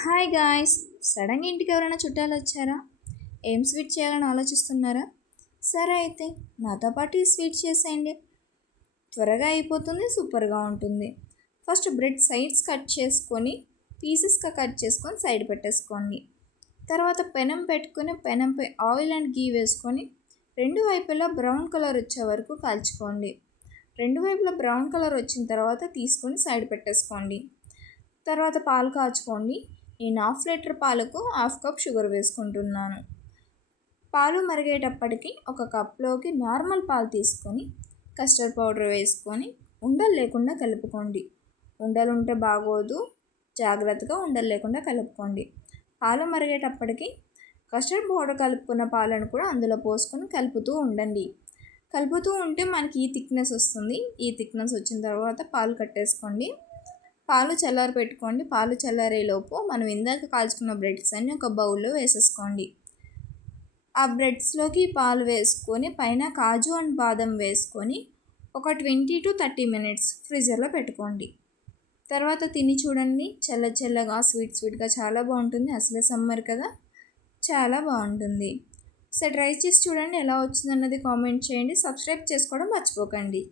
Hi guys, సడన్గా ఇంటికి ఎవరైనా చుట్టాలు వచ్చారా? ఏం స్వీట్ చేయాలని ఆలోచిస్తున్నారా? సరే అయితే నాతో పాటు ఈ స్వీట్ చేసేయండి. త్వరగా అయిపోతుంది, సూపర్గా ఉంటుంది. ఫస్ట్ బ్రెడ్ సైడ్స్ కట్ చేసుకొని పీసెస్గా కట్ చేసుకొని సైడ్ పెట్టేసుకోండి. తర్వాత పెనం పెట్టుకొని పెనంపై ఆయిల్ అండ్ గీ వేసుకొని రెండు వైపులా బ్రౌన్ కలర్ వచ్చే వరకు కాల్చుకోండి. రెండు వైపులా బ్రౌన్ కలర్ వచ్చిన తర్వాత తీసుకొని సైడ్ పెట్టేసుకోండి. తర్వాత పాలు కాచుకోండి. నేను 1/2 లీటర్ పాలకు 1/2 కప్ షుగర్ వేసుకుంటున్నాను. పాలు మరిగేటప్పటికి ఒక కప్లోకి నార్మల్ పాలు తీసుకొని కస్టర్డ్ పౌడర్ వేసుకొని ఉండలు లేకుండా కలుపుకోండి. ఉండలు ఉంటే బాగోదు, జాగ్రత్తగా ఉండలు లేకుండా కలుపుకోండి. పాలు మరిగేటప్పటికి కస్టర్డ్ పౌడర్ కలుపుకున్న పాలను కూడా అందులో పోసుకొని కలుపుతూ ఉండండి. కలుపుతూ ఉంటే మనకి ఈ థిక్నెస్ వస్తుంది. ఈ థిక్నెస్ వచ్చిన తర్వాత పాలు కట్టేసుకోండి. పాలు చల్లారి పెట్టుకోండి. పాలు చల్లారేలోపు మనం ఇందాక కాల్చుకున్న బ్రెడ్స్ అన్ని ఒక బౌల్లో వేసేసుకోండి. ఆ బ్రెడ్స్లోకి పాలు వేసుకొని పైన కాజు అండ్ బాదం వేసుకొని ఒక 20 to 30 minutes ఫ్రీజర్లో పెట్టుకోండి. తర్వాత తిని చూడండి, చల్లగా స్వీట్గా చాలా బాగుంటుంది. అసలే సమ్మర్ కదా, చాలా బాగుంటుంది. సో ట్రై చేసి చూడండి, ఎలా వచ్చిందన్నది కామెంట్ చేయండి. సబ్స్క్రైబ్ చేసుకోవడం మర్చిపోకండి.